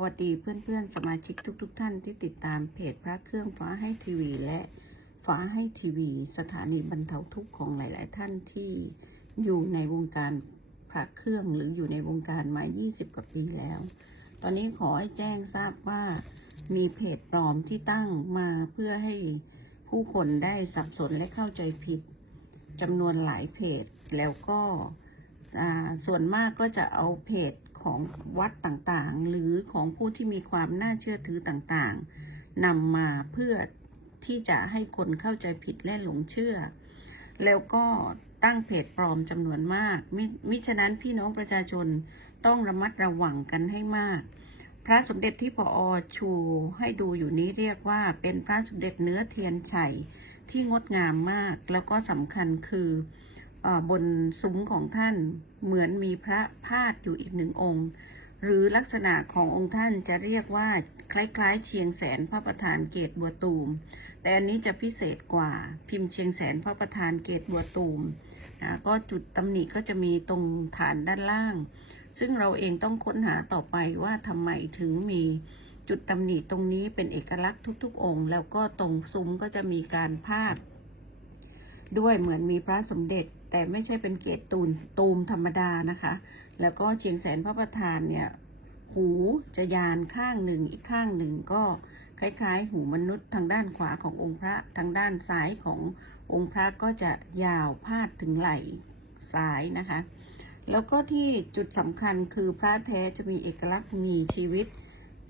สวัสดีเพื่อนๆ สมาชิกทุกๆทท่านที่ติดตามเพจพระเครื่องฟ้าให้ทีวี และฟ้าให้ทีวี สถานีบรรเทาทุกข์ของหลาย ๆ ท่านที่อยู่ในวงการพระเครื่องหรืออยู่ในวงการมา 20 กว่าปีแล้ว ตอนนี้ขอให้แจ้งทราบว่ามีเพจปลอมที่ตั้งมาเพื่อให้ผู้คนได้สับสนและเข้าใจผิดจำนวนหลายเพจแล้วก็ส่วนมากก็จะเอาเพจ ของวัดต่างๆ หรือของผู้ที่มีความน่าเชื่อถือต่างๆนำมาเพื่อที่จะให้คนเข้าใจผิดและหลงเชื่อ แล้วก็ตั้งเพจปลอมจำนวนมาก มิมิฉะนั้นพี่น้องประชาชนต้องระมัดระวังกันให้มาก พระสมเด็จที่พออชูให้ดูอยู่นี้เรียกว่าเป็นพระสมเด็จเนื้อเทียนชัยที่งดงามมาก แล้วก็สำคัญคือ บนซุ้มของท่านเหมือนมีพระธาตุอยู่อีกหนึ่งองค์ หรือลักษณะขององค์ท่านจะเรียกว่าคล้ายๆ เชียงแสนพระประธานเกตบัวตูม แต่อันนี้จะพิเศษกว่าพิมพ์เชียงแสนพระประธานเกตบัวตูมนะก็จุดตำหนิก็จะมีตรงฐานด้านล่าง ซึ่งเราเองต้องค้นหาต่อไปว่าทำไมถึงมีจุดตำหนิตรงนี้เป็นเอกลักษณ์ทุกๆ องค์ แล้วก็ตรงซุ้มก็จะมีการพาด ด้วยเหมือนมีพระสมเด็จ แต่ไม่ใช่เป็นเกตตูนตูมธรรมดานะคะ แล้วก็เชียงแสนพระประธานเนี่ยหูจะยานข้างหนึ่งอีกข้างหนึ่งก็คล้ายๆ หูมนุษย์ทางด้านขวาขององค์พระทางด้านซ้ายขององค์พระก็จะยาวพาดถึงไหล่ซ้ายนะคะ แล้วก็ที่จุดสำคัญคือพระแท้จะมีเอกลักษณ์มีชีวิต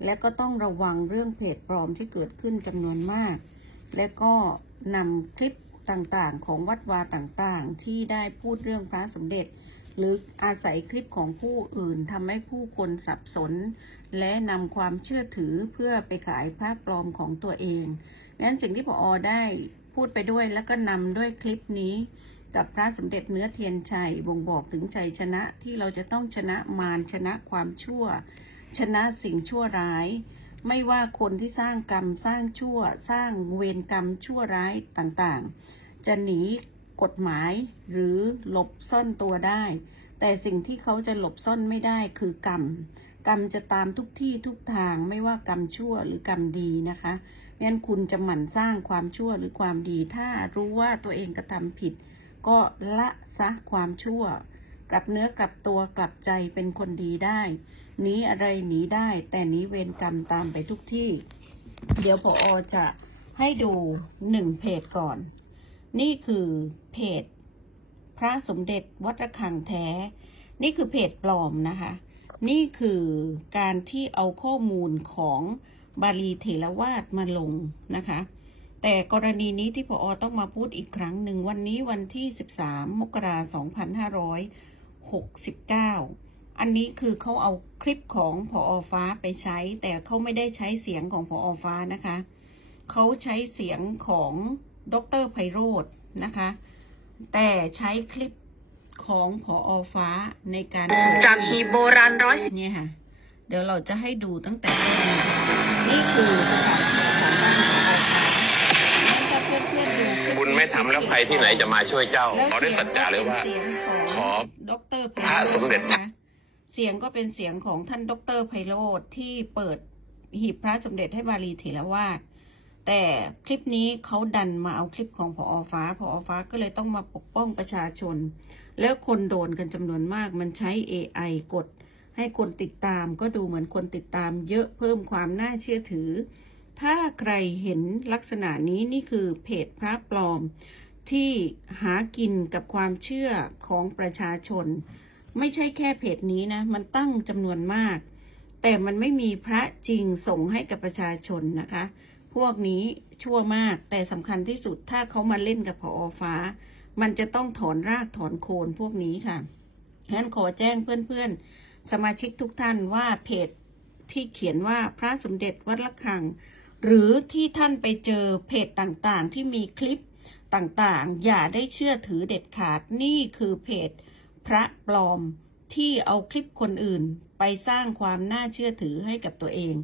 และก็ต้องระวังเรื่องเพจปลอมที่เกิดขึ้นจำนวนมาก และก็นำคลิป ต่างๆ ของวัดวาต่างๆ ที่ได้พูดเรื่องพระสมเด็จ หรืออาศัยคลิปของผู้อื่นทำให้ผู้คนสับสน และนำความเชื่อถือเพื่อไปขายพระปลอมของตัวเองดังนั้นสิ่งที่พออได้พูดไปด้วยแล้วก็นำด้วยคลิปนี้กับพระสมเด็จเนื้อเทียนชัยบ่งบอกถึงชัยชนะที่เราจะต้องชนะมารชนะความชั่ว ชนะสิ่งชั่วร้าย ไม่ว่าคนที่สร้างกรรมสร้างชั่ว สร้างเวรกรรมชั่วร้ายต่างๆ จะหนีกฎหมายหรือหลบซ่อนตัวได้ แต่สิ่งที่เขาจะหลบซ่อนไม่ได้คือกรรม กรรมจะตามทุกที่ทุกทางไม่ว่ากรรมชั่วหรือกรรมดีนะคะงั้นคุณจะหมั่นสร้างความชั่วหรือความดี ถ้ารู้ว่าตัวเองกระทำผิด ก็ละซะความชั่ว กลับเนื้อกลับตัวกลับใจเป็นคนดีได้หนีอะไรหนีได้ แต่หนีเวรกรรมตามไปทุกที่ เดี๋ยวพออจะให้ดูหนึ่งเพจก่อน นี่คือเพจ พระสมเด็จวัดระฆังแท้ นี่คือเพจปลอมนะคะ นี่คือการที่เอาข้อมูลของบาลีเถรวาทมาลงนะคะ แต่กรณีนี้ที่พออต้องมาพูดอีกครั้งหนึ่งวันนี้วันที่ 13 มกราคม2569อันนี้คือเขาเอาคลิปของพออฟ้าไปใช้ แต่เขาไม่ได้ใช้เสียงของพออฟ้านะคะ เขาใช้เสียงของ ดรไพโรธนะคะ แต่ใช้คลิปของพออฟ้าในการจากหีบโบราณร้อยสิบเนี่ยค่ะ เดี๋ยวเราจะให้ดูตั้งแต่แรกนะคะนี่คือสถานที่ของท่านผอฟ้าถ้าเพื่อนๆดูคลิปบุญไม่ทำแล้วใครที่ไหนจะมาช่วยเจ้าขอด้วยสัจจะเลยว่าเสียงของขอดรไพพระสมเด็จนะคะเสียงก็เป็นเสียงของท่านดรไพโรธที่เปิดหีบพระสมเด็จให้บาลีเถรวาท แต่คลิปนี้เขาดันมาเอาคลิปของพออฟ้าพออฟ้าก็เลยต้องมาปกป้องประชาชน แล้วคนโดนกันจำนวนมากมันใช้ AI กด ให้คนติดตามก็ดูเหมือนคนติดตามเยอะเพิ่มความน่าเชื่อถือ ถ้าใครเห็นลักษณะนี้นี่คือเพจพระปลอม ที่หากินกับความเชื่อของประชาชน ไม่ใช่แค่เพจนี้นะ มันตั้งจำนวนมาก แต่มันไม่มีพระจริงส่งให้กับประชาชนนะคะ พวกนี้ชั่วมากแต่สำคัญที่สุดถ้าเขามาเล่นกับพออฟ้า มันจะต้องถอนรากถอนโคนพวกนี้ค่ะงั้นขอแจ้งเพื่อนๆ สมาชิกทุกท่านว่าเพจที่เขียนว่าพระสมเด็จวัดละคัง หรือที่ท่านไปเจอเพจต่างๆ ที่มีคลิปต่างๆ อย่าได้เชื่อถือเด็ดขาดนี่คือเพจพระปลอมที่เอาคลิปคนอื่นไปสร้างความน่าเชื่อถือให้กับตัวเอง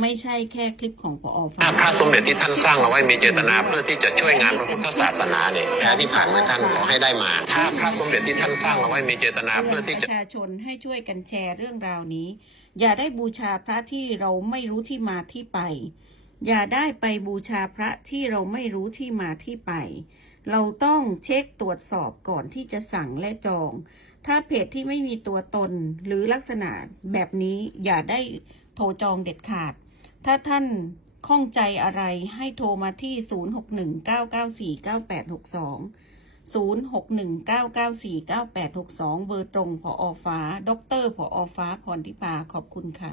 ไม่ใช่แค่คลิปของปอฟ้าถ้าพระสมเด็จที่ท่านสร้างเอาไว้มีเจตนาเพื่อที่จะช่วยงานพระพุทธศาสนาเนี่ยแพ้ที่ผ่านมาท่านขอให้ได้มา ถ้าพระสมเด็จที่ท่านสร้างเอาไว้มีเจตนาเพื่เพื่ออปที่จะระชาชนให้ช่วยกันแชร์เรื่องราวนี้ อย่าได้บูชาพระที่เราไม่รู้ที่มาที่ไป อย่าได้ไปบูชาพระที่เราไม่รู้ที่มาที่ไป เราต้องเช็คตรวจสอบก่อนที่จะสั่งและจอง ถ้าเพจที่ไม่มีตัวตนหรือลักษณะแบบนี้อย่าได้โทรจองเด็ดขาด ถ้าท่านข้องใจอะไรให้โทรมาที่ 0619949862 0619949862 เบอร์ตรงผออฟ้า ดรผออฟ้าพรทิพาขอบคุณค่ะ